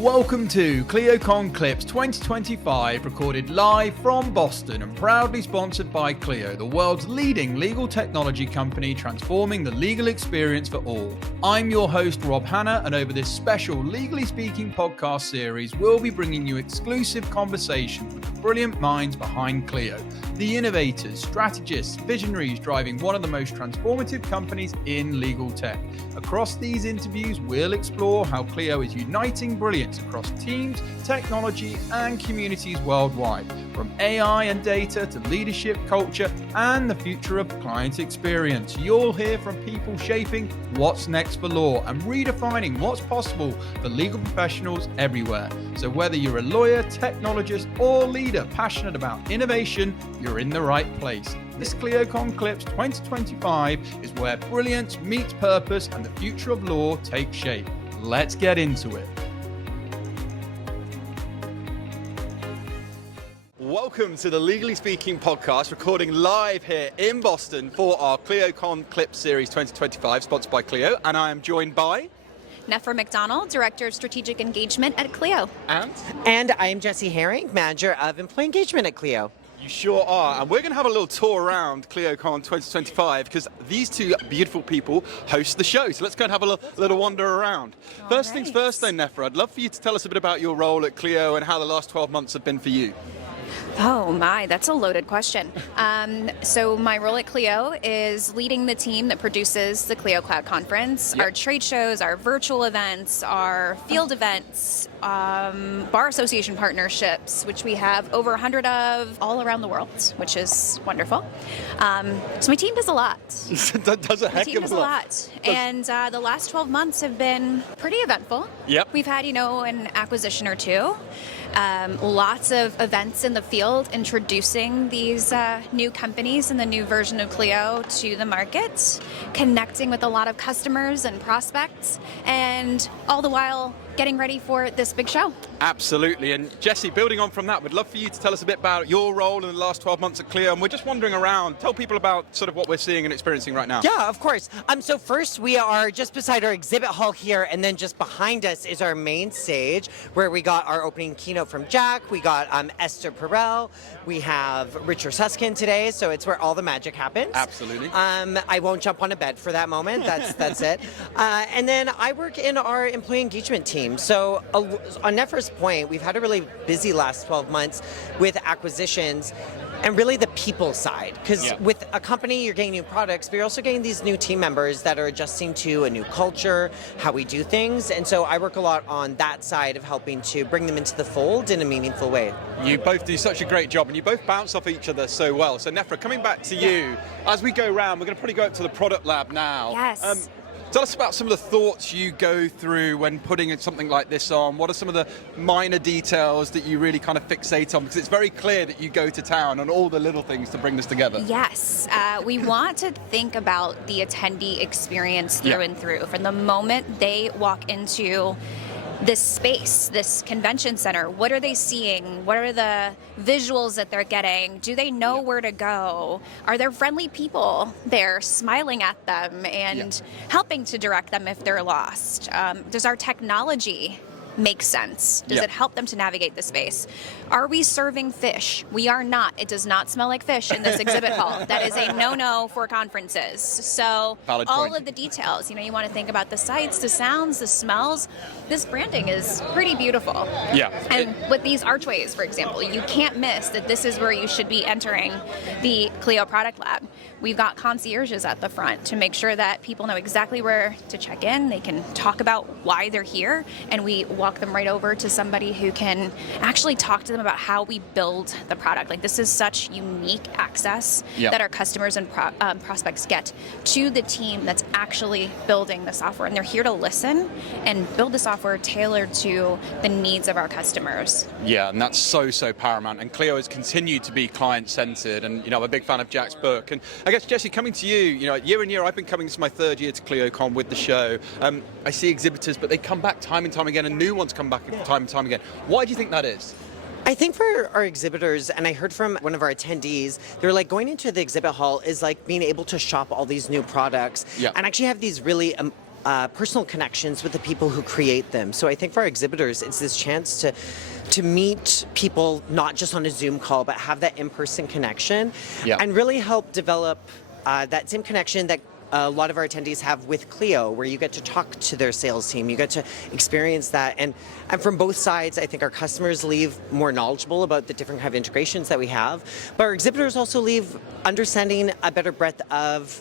Welcome to ClioCon Clips 2025, recorded live from Boston and proudly sponsored by Clio, the world's leading legal technology company transforming the legal experience for all. I'm your host, Rob Hanna, and over this special Legally Speaking podcast series, we'll be bringing you exclusive conversations with the brilliant minds behind Clio, the innovators, strategists, visionaries driving one of the most transformative companies in legal tech. Across these interviews, we'll explore how Clio is uniting brilliance across teams, technology, and communities worldwide, from AI and data to leadership, culture, and the future of client experience. You'll hear from people shaping what's next for law and redefining what's possible for legal professionals everywhere. So whether you're a lawyer, technologist, or leader passionate about innovation, you're in the right place. This ClioCon Clips 2025 is where brilliance meets purpose and the future of law takes shape. Let's get into it. Welcome to the Legally Speaking podcast, recording live here in Boston for our ClioCon Clips Series 2025, sponsored by Clio, and I am joined by Nefra MacDonald, Director of Strategic Engagement at Clio. And I am Jesse Harink, Manager of Employee Engagement at Clio. You sure are, and we're going to have a little tour around ClioCon 2025 because these two beautiful people host the show. So let's go and have a little wander around. First things first then, Nefra, I'd love for you to tell us a bit about your role at Clio and how the last 12 months have been for you. Oh my, that's a loaded question. So my role at Clio is leading the team that produces the Clio Cloud Conference, our trade shows, our virtual events, our field events, bar association partnerships, which we have over 100 of all around the world, which is wonderful. So my team does a lot. That does a heck of a lot. does a lot. And the last 12 months have been pretty eventful. Yep. We've had, an acquisition or two. Lots of events in the field introducing these new companies and the new version of Clio to the market, connecting with a lot of customers and prospects, and all the while getting ready for this big show. Absolutely. And Jesse, building on from that, we'd love for you to tell us a bit about your role in the last 12 months at Clio. And we're just wandering around. Tell people about sort of what we're seeing and experiencing right now. Yeah, of course. So first, we are just beside our exhibit hall here, and then just behind us is our main stage, where we got our opening keynote from Jack. We got Esther Perel. We have Richard Susskind today, so it's where all the magic happens. Absolutely. I won't jump on a bed for that moment. That's it. And then I work in our employee engagement team. So on Nefra's point, we've had a really busy last 12 months with acquisitions and really the people side. Because with a company, you're getting new products, but you're also getting these new team members that are adjusting to a new culture, how we do things. And so I work a lot on that side of helping to bring them into the fold in a meaningful way. You both do such a great job, and you both bounce off each other so well. So Nefra, coming back to you, as we go around, we're going to probably go up to the product lab now. Yes. Tell us about some of the thoughts you go through when putting something like this on. What are some of the minor details that you really kind of fixate on? Because it's very clear that you go to town on all the little things to bring this together. Yes. We want to think about the attendee experience through and through. From the moment they walk into this space, this convention center, what are they seeing? What are the visuals that they're getting? Do they know where to go? Are there friendly people there smiling at them and helping to direct them if they're lost? Does our technology make sense? Does it help them to navigate the space? Are we serving fish? We are not. It does not smell like fish in this exhibit hall. That is a no-no for conferences. So all of the details, you want to think about the sights, the sounds, the smells. This branding is pretty beautiful. Yeah. And with these archways, for example, you can't miss that this is where you should be entering the Clio product lab. We've got concierges at the front to make sure that people know exactly where to check in. They can talk about why they're here, and we walk them right over to somebody who can actually talk to them about how we build the product. Like, this is such unique access that our customers and prospects get to the team that's actually building the software, and they're here to listen and build the software tailored to the needs of our customers. Yeah, and that's so paramount. And Clio has continued to be client-centered, and I'm a big fan of Jack's book. And I guess, Jesse, coming to you, year in year, I've been coming, this is my third year to ClioCon with the show. I see exhibitors, but they come back time and time again, and new ones come back time and time again. Why do you think that is? I think for our exhibitors, and I heard from one of our attendees, they're like, going into the exhibit hall is like being able to shop all these new products and actually have these really personal connections with the people who create them. So I think for our exhibitors, it's this chance to meet people not just on a Zoom call, but have that in-person connection and really help develop that same connection that a lot of our attendees have with Clio, where you get to talk to their sales team, you get to experience that. And from both sides, I think our customers leave more knowledgeable about the different kind of integrations that we have, but our exhibitors also leave understanding a better breadth of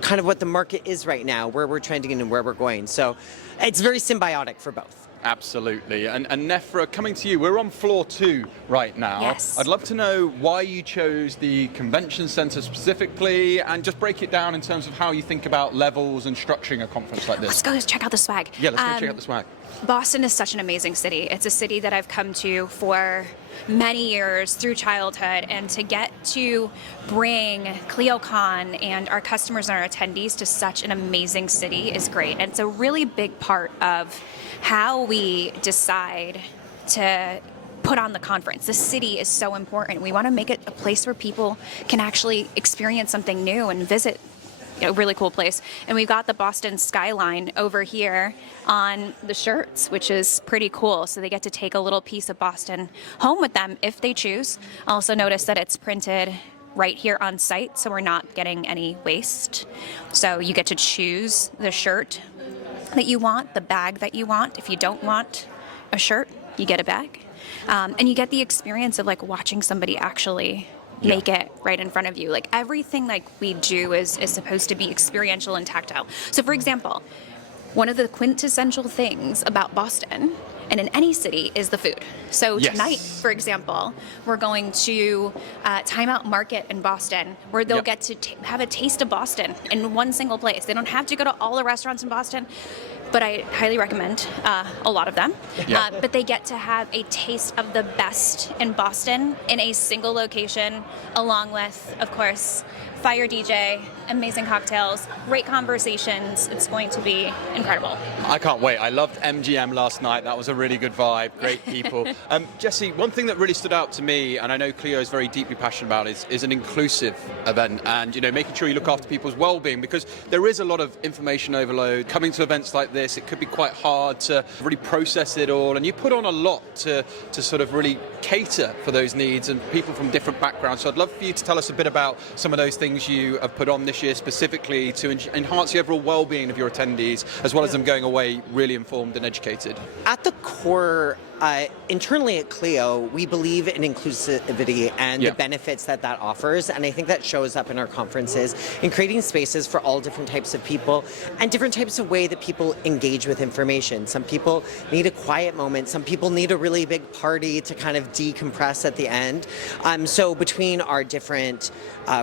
kind of what the market is right now, where we're trending and where we're going. So it's very symbiotic for both. Absolutely. And Nefra, coming to you, we're on floor 2 right now. Yes. I'd love to know why you chose the convention center specifically, and just break it down in terms of how you think about levels and structuring a conference like this. Let's go check out the swag. Yeah, let's go check out the swag. Boston is such an amazing city. It's a city that I've come to for many years through childhood, and to get to bring ClioCon and our customers and our attendees to such an amazing city is great. And it's a really big part of how we decide to put on the conference. The city is so important. We want to make it a place where people can actually experience something new and visit a really cool place. And we've got the Boston skyline over here on the shirts, which is pretty cool. So they get to take a little piece of Boston home with them if they choose. Also notice that it's printed right here on site, so we're not getting any waste. So you get to choose the shirt that you want, the bag that you want. If you don't want a shirt, you get a bag. And you get the experience of like watching somebody actually make it right in front of you. Like everything like we do is supposed to be experiential and tactile. So for example, one of the quintessential things about Boston and in any city is the food. So tonight, for example, we're going to Time Out Market in Boston, where they'll get to have a taste of Boston in one single place. They don't have to go to all the restaurants in Boston, but I highly recommend a lot of them. But they get to have a taste of the best in Boston in a single location, along with, of course, fire DJ, amazing cocktails, great conversations. It's going to be incredible. I can't wait. I loved MGM last night. That was a really good vibe, great people. Jesse, one thing that really stood out to me, and I know Clio is very deeply passionate about, is an inclusive event, and making sure you look after people's well-being, because there is a lot of information overload. Coming to events like this, it could be quite hard to really process it all, and you put on a lot to sort of really cater for those needs and people from different backgrounds. So I'd love for you to tell us a bit about some of those things you have put on this year specifically to enhance the overall well-being of your attendees, as well as them going away really informed and educated. At the core, internally at Clio, we believe in inclusivity and the benefits that offers, and I think that shows up in our conferences in creating spaces for all different types of people and different types of way that people engage with information. Some people need a quiet moment, some people need a really big party to kind of decompress at the end. So between our different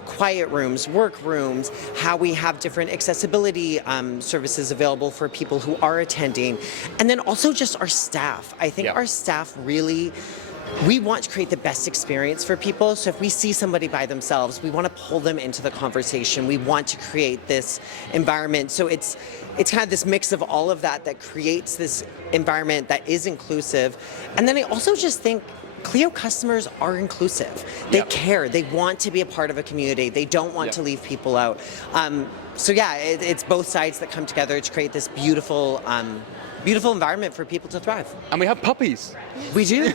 quiet rooms, work rooms, how we have different accessibility services available for people who are attending, and then also just our staff. I think our staff really, we want to create the best experience for people. So if we see somebody by themselves, we want to pull them into the conversation. We want to create this environment. So it's kind of this mix of all of that creates this environment that is inclusive. And then I also just think Clio customers are inclusive. They care. They want to be a part of a community. They don't want to leave people out. So yeah, it's both sides that come together to create this beautiful environment for people to thrive. And we have puppies. We do.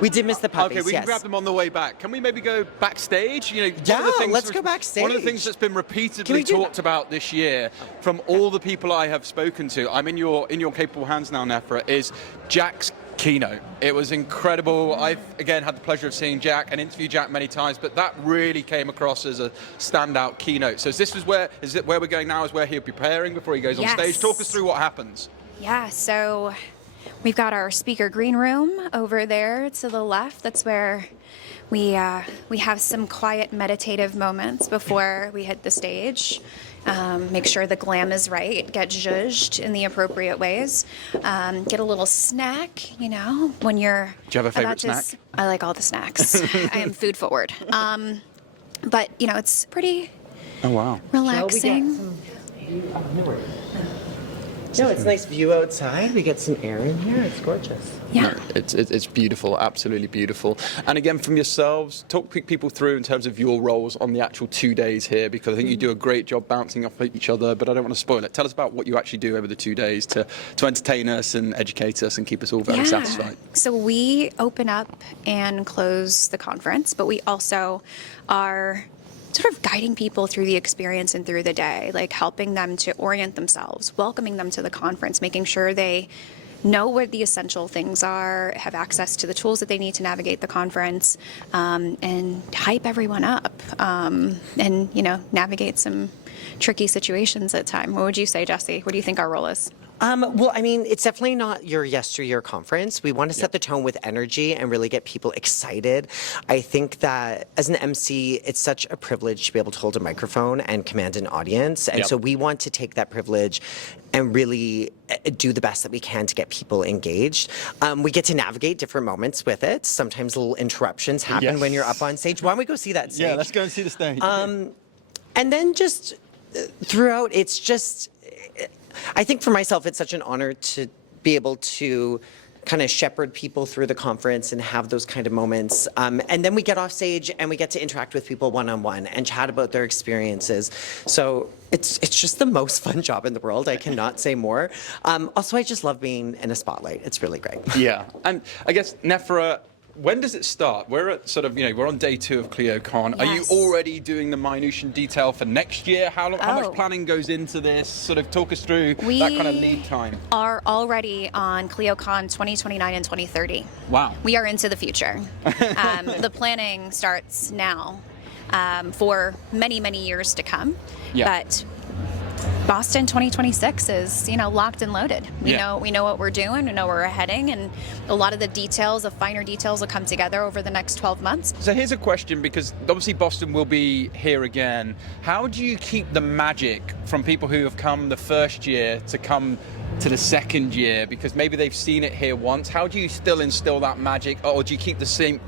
We did miss the puppies. Okay, we can grab them on the way back. Can we maybe go backstage? Let's go backstage. One of the things that's been repeatedly talked about this year from all the people I have spoken to, I'm in your capable hands now, Nefra, is Jack's keynote. It was incredible. I've again had the pleasure of seeing Jack and interviewed Jack many times, but that really came across as a standout keynote. So is it where we're going now, is where he'll be preparing before he goes on stage? Talk us through what happens. Yeah, so we've got our speaker green room over there to the left. That's where we have some quiet meditative moments before we hit the stage. Make sure the glam is right, get zhuzhed in the appropriate ways, get a little snack, when you're Do you have a favorite snack? I like all the snacks. I am food forward. But, it's pretty relaxing. No, it's a nice view outside. We get some air in here. It's gorgeous. Yeah. No, it's beautiful, absolutely beautiful. And again, from yourselves, talk people through in terms of your roles on the actual 2 days here, because I think you do a great job bouncing off each other, but I don't want to spoil it. Tell us about what you actually do over the 2 days to entertain us and educate us and keep us all very satisfied. So we open up and close the conference, but we also are sort of guiding people through the experience and through the day, like helping them to orient themselves, welcoming them to the conference, making sure they know what the essential things are, have access to the tools that they need to navigate the conference, and hype everyone up, and, you know, navigate some tricky situations at time. What would you say, Jesse? What do you think our role is? Well, I mean, it's definitely not your yesteryear conference. We want to set the tone with energy and really get people excited. I think that as an MC, it's such a privilege to be able to hold a microphone and command an audience. And so we want to take that privilege and really do the best that we can to get people engaged. We get to navigate different moments with it. Sometimes little interruptions happen when you're up on stage. Why don't we go see that stage? Yeah, let's go and see the stage. And then just throughout, it's just... I think for myself, it's such an honor to be able to kind of shepherd people through the conference and have those kind of moments. And then we get off stage and we get to interact with people one-on-one and chat about their experiences. So it's just the most fun job in the world. I cannot say more. Also, I just love being in a spotlight. It's really great. Yeah, and I guess, Nefra, when does it start? We're at sort of, we're on day 2 of ClioCon. Yes. Are you already doing the minutiae detail for next year? How much planning goes into this? Sort of talk us through that kind of lead time. We are already on ClioCon 2029 and 2030. Wow. We are into the future. The planning starts now for many, many years to come. Yeah. But Boston 2026 is, locked and loaded. We know what we're doing, we know where we're heading, and a lot of the details, the finer details will come together over the next 12 months. So here's a question, because obviously Boston will be here again. How do you keep the magic from people who have come the first year to come to the second year, because maybe they've seen it here once? How do you still instill that magic, or do you keep the same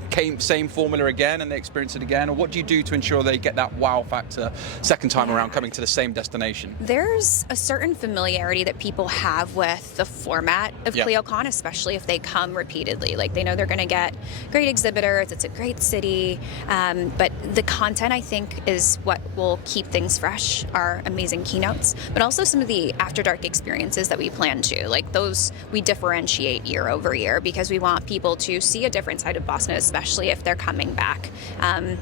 formula again and they experience it again, or what do you do to ensure they get that wow factor second time around coming to the same destination? There's a certain familiarity that people have with the format of ClioCon, especially if they come repeatedly. Like, they know they're going to get great exhibitors, it's a great city, but the content, I think, is what will keep things fresh, our amazing keynotes, but also some of the After Dark experiences that we plan to. Like, those we differentiate year over year because we want people to see a different side of Boston, especially if they're coming back.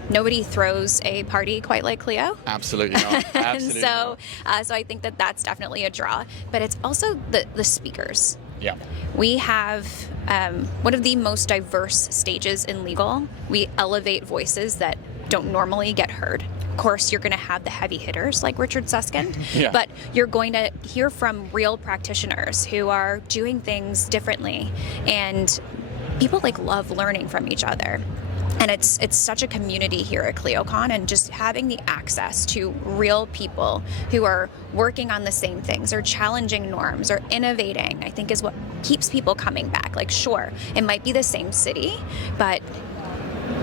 Nobody throws a party quite like Clio. Absolutely not. Absolutely and so I think that that's definitely a draw. But it's also the speakers. Yeah. We have one of the most diverse stages in legal. We elevate voices that don't normally get heard. Of course, you're going to have the heavy hitters like Richard Susskind, but you're going to hear from real practitioners who are doing things differently, and people love learning from each other. And it's such a community here at ClioCon, and just having the access to real people who are working on the same things or challenging norms or innovating, I think, is what keeps people coming back. Like, sure, it might be the same city, but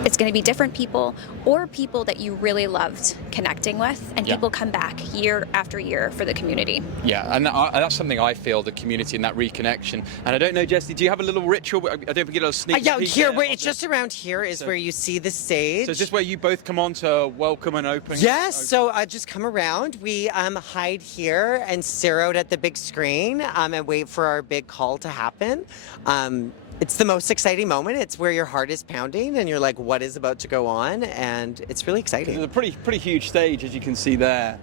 it's going to be different people, or people that you really loved connecting with, and people come back year after year for the community. Yeah, and that's something I feel, the community and that reconnection. And I don't know, Jesse, do you have a little ritual? I don't forget a sneak peek. Here, it's just around here is where you see the stage. So is this where you both come on to welcome and open? Yes, so just come around. We hide here and stare out at the big screen and wait for our big call to happen. It's the most exciting moment. It's where your heart is pounding and you're like, what is about to go on? And it's really exciting. It's a pretty huge stage, as you can see there.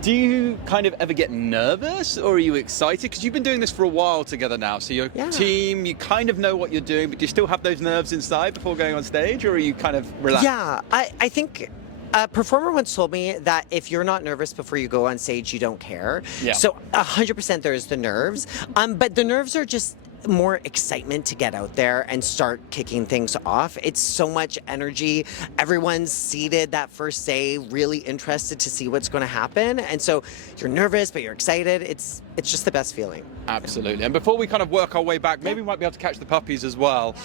Do you kind of ever get nervous, or are you excited? Because you've been doing this for a while together now. So your team, you kind of know what you're doing, but do you still have those nerves inside before going on stage, or are you kind of relaxed? Yeah, I think a performer once told me that if you're not nervous before you go on stage, you don't care. Yeah. So 100% there's the nerves. But the nerves are just more excitement to get out there and start kicking things off. It's so much energy. Everyone's seated that first day, really interested to see what's going to happen. And so you're nervous, but you're excited. It's just the best feeling. Absolutely. And before we kind of work our way back, maybe we might be able to catch the puppies as well.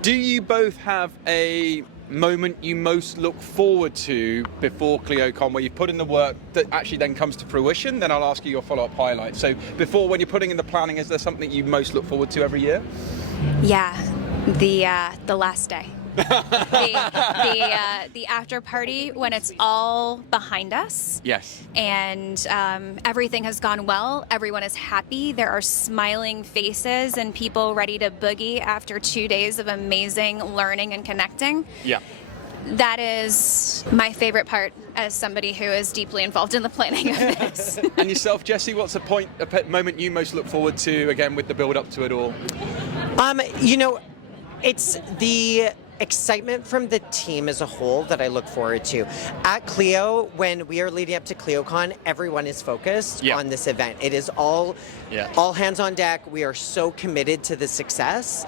Do you both have a moment you most look forward to before ClioCon, where you put in the work that actually then comes to fruition? Then I'll ask you your follow-up highlights. So before, when you're putting in the planning, is there something you most look forward to every year? Yeah, the last day. the after party, when it's all behind us. Yes. And everything has gone well. Everyone is happy. There are smiling faces and people ready to boogie after 2 days of amazing learning and connecting. Yeah. That is my favorite part as somebody who is deeply involved in the planning of this. And yourself, Jesse, what's a moment you most look forward to, again, with the build up to it all? It's the excitement from the team as a whole that I look forward to. At Clio, when we are leading up to ClioCon, everyone is focused on this event. It is all hands on deck. We are so committed to the success.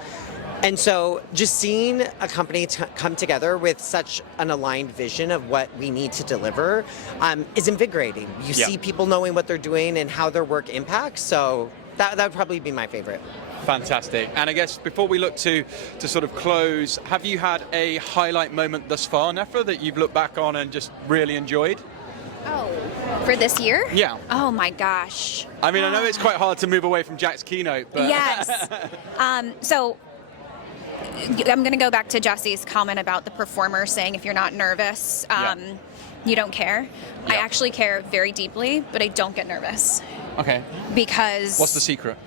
And so just seeing a company come together with such an aligned vision of what we need to deliver is invigorating. You see people knowing what they're doing and how their work impacts. So that would probably be my favorite. Fantastic. And I guess before we look to sort of close, have you had a highlight moment thus far, Nefra, that you've looked back on and just really enjoyed? Oh, for this year? Yeah. Oh my gosh. I mean, I know it's quite hard to move away from Jack's keynote, but... Yes. So I'm going to go back to Jesse's comment about the performer saying if you're not nervous, you don't care. I actually care very deeply, but I don't get nervous. Okay. Because... What's the secret?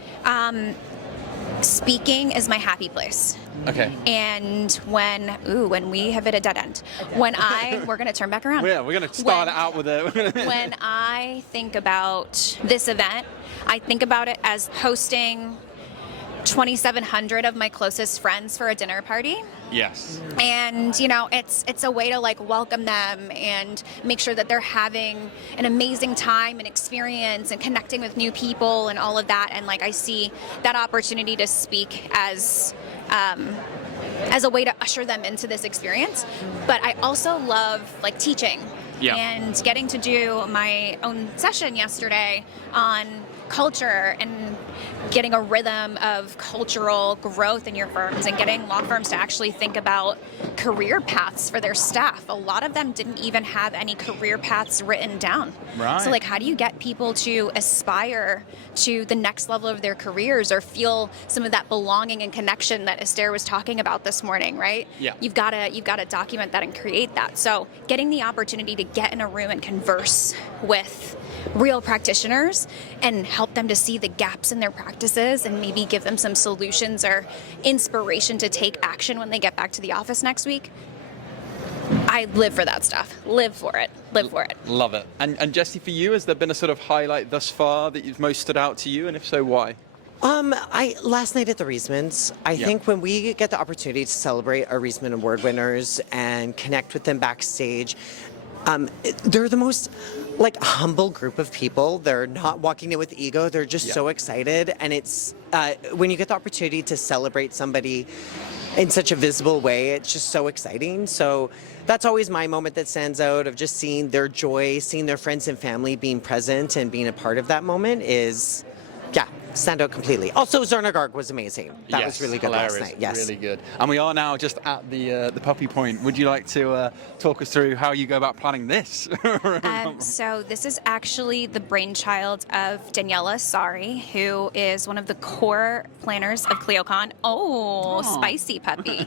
Speaking is my happy place. Okay. And when we have hit a dead end, we're going to turn back around. Yeah, we're going to start it out with it. When I think about this event, I think about it as hosting 2,700 of my closest friends for a dinner party. Yes. And it's a way to welcome them and make sure that they're having an amazing time and experience and connecting with new people and all of that. And I see that opportunity to speak as a way to usher them into this experience. But I also love teaching and getting to do my own session yesterday on culture and getting a rhythm of cultural growth in your firms and getting law firms to actually think about career paths for their staff. A lot of them didn't even have any career paths written down. Right. So how do you get people to aspire to the next level of their careers or feel some of that belonging and connection that Esther was talking about this morning, right? Yeah. You've got to document that and create that. So getting the opportunity to get in a room and converse with real practitioners and help them to see the gaps in their practices and maybe give them some solutions or inspiration to take action when they get back to the office next week. I live for that stuff. Live for it. Live for it. Love it. And Jesse, for you, has there been a sort of highlight thus far that you've most stood out to you? And if so, why? Last night at the Reismans, I think when we get the opportunity to celebrate our Reisman Award winners and connect with them backstage, they're the most humble group of people. They're not walking in with ego. They're just so excited. And it's when you get the opportunity to celebrate somebody in such a visible way, it's just so exciting. So that's always my moment that stands out, of just seeing their joy, seeing their friends and family being present and being a part of that moment is, stand out completely. Also, Zornagarg was amazing. That was really good last night. Yes. Really good. And we are now just at the puppy point. Would you like to talk us through how you go about planning this? So this is actually the brainchild of Daniela Sari, who is one of the core planners of ClioCon. Oh, spicy puppy.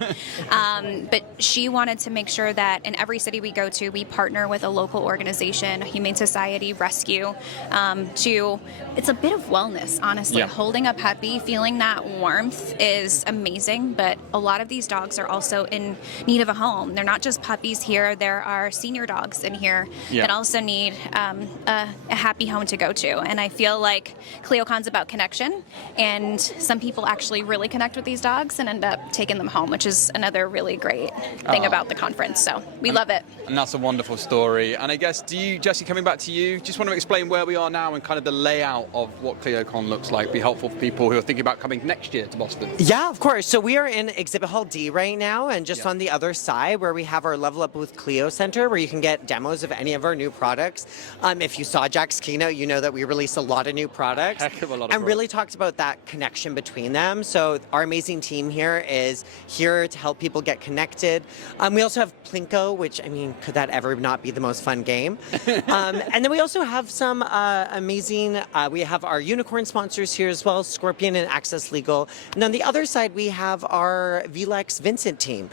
But she wanted to make sure that in every city we go to, we partner with a local organization, Humane Society, Rescue, it's a bit of wellness, honestly. Holding a puppy, feeling that warmth is amazing, but a lot of these dogs are also in need of a home. They're not just puppies here. There are senior dogs in here that also need a happy home to go to. And I feel like ClioCon's about connection, and some people actually really connect with these dogs and end up taking them home, which is another really great thing about the conference. So we love it. And that's a wonderful story. And I guess, Jesse, coming back to you, just want to explain where we are now and kind of the layout of what ClioCon ClioCon looks like, be helpful for people who are thinking about coming next year to Boston? Yeah, of course. So we are in Exhibit Hall D right now, and just on the other side where we have our Level Up with Clio Center, where you can get demos of any of our new products. If you saw Jack's keynote, you know that we released a lot of new products. Heck of a lot of and products. Really talked about that connection between them. So our amazing team here is here to help people get connected. We also have Plinko, which, I mean, could that ever not be the most fun game? And then we also have some amazing, we have our unicorn sponsors here as well, Scorpion and Access Legal. And on the other side, we have our VLEX Vincent team.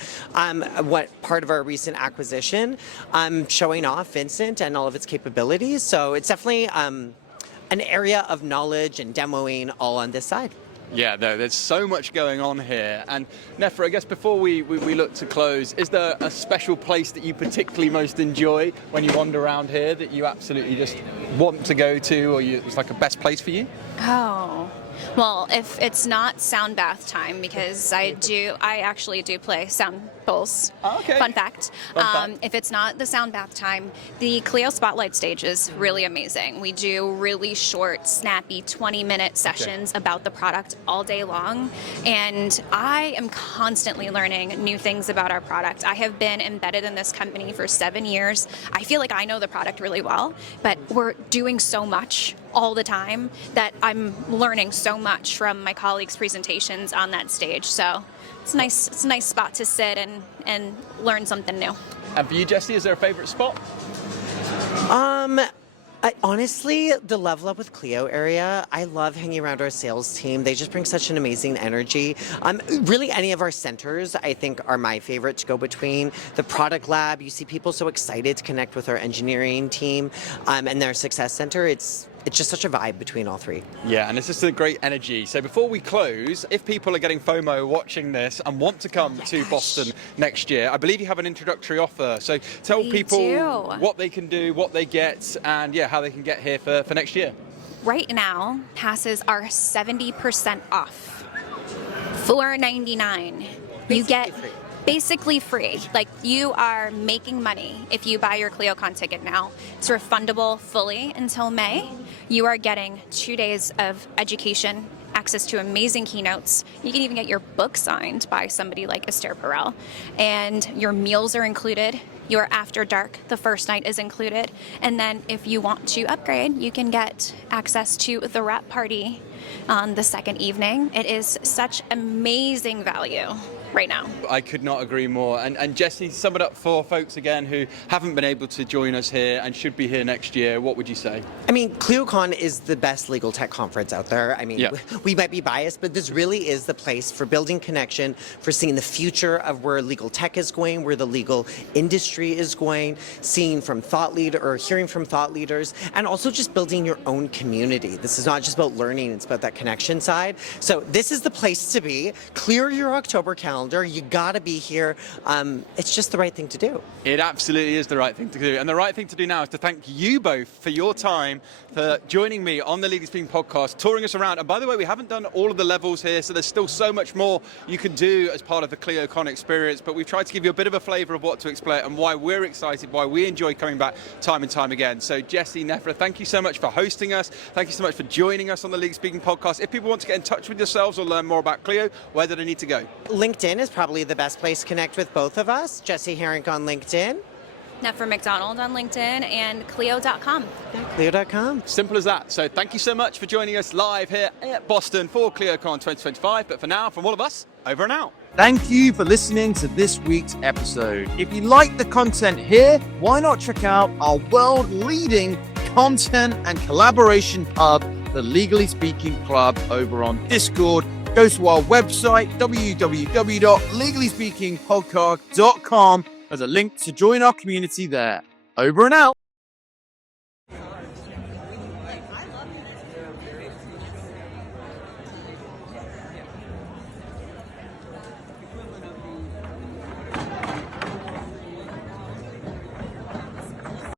What part of our recent acquisition, showing off Vincent and all of its capabilities. So it's definitely an area of knowledge and demoing all on this side. Yeah, there's so much going on here. And Nefra, I guess before we look to close, is there a special place that you particularly most enjoy when you wander around here that you absolutely just want to go to, or it's like a best place for you? Oh, well, if it's not sound bath time, because I actually do play sound bowls. Oh, okay. Fun fact. Fun fact. If it's not the sound bath time, the Clio Spotlight stage is really amazing. We do really short, snappy 20-minute sessions about the product all day long, and I am constantly learning new things about our product. I have been embedded in this company for 7 years. I feel like I know the product really well, but we're doing so much all the time that I'm learning so much from my colleagues' presentations on that stage. So it's a nice spot to sit and learn something new. And for you, Jesse, is there a favorite spot? Honestly, the Level Up with Clio area, I love hanging around our sales team. They just bring such an amazing energy. Really, any of our centers, I think, are my favorite to go between. The product lab, you see people so excited to connect with our engineering team, and their success center. It's just such a vibe between all three. Yeah, and it's just a great energy. So before we close, if people are getting FOMO watching this and want to come to Boston next year, I believe you have an introductory offer. So tell people what they can do, what they get, and how they can get here for next year. Right now, passes are 70% off. $4.99. You get basically free. Like, you are making money if you buy your ClioCon ticket now. It's refundable fully until May. You are getting 2 days of education, access to amazing keynotes. You can even get your book signed by somebody like Esther Perel. And your meals are included. Your after dark, the first night, is included. And then if you want to upgrade, you can get access to the wrap party on the second evening. It is such amazing value right now. I could not agree more. And Jesse, sum it up for folks again who haven't been able to join us here and should be here next year. What would you say? I mean, ClioCon is the best legal tech conference out there. I mean, we might be biased, but this really is the place for building connection, for seeing the future of where legal tech is going, where the legal industry is going, seeing from thought leader or hearing from thought leaders, and also just building your own community. This is not just about learning, it's about that connection side. So this is the place to be. Clear your October calendar. You gotta be here. It's just the right thing to do. It absolutely is the right thing to do. And the right thing to do now is to thank you both for your time, for joining me on the Legally Speaking podcast, touring us around. And by the way, we haven't done all of the levels here, so there's still so much more you can do as part of the ClioCon experience. But we've tried to give you a bit of a flavor of what to expect and why we're excited, why we enjoy coming back time and time again. So Jesse, Nefra, thank you so much for hosting us. Thank you so much for joining us on the Legally Speaking podcast. If people want to get in touch with yourselves or learn more about Clio, where do they need to go? LinkedIn is probably the best place to connect with both of us. Jesse Harink on LinkedIn. Nefra MacDonald on LinkedIn, and Clio.com. Clio.com. Simple as that. So thank you so much for joining us live here at Boston for ClioCon 2025. But for now, from all of us, over and out. Thank you for listening to this week's episode. If you like the content here, why not check out our world-leading content and collaboration hub, the Legally Speaking Club, over on Discord. Go to our website, www.legallyspeakingpodcast.com. There's a link to join our community there. Over and out.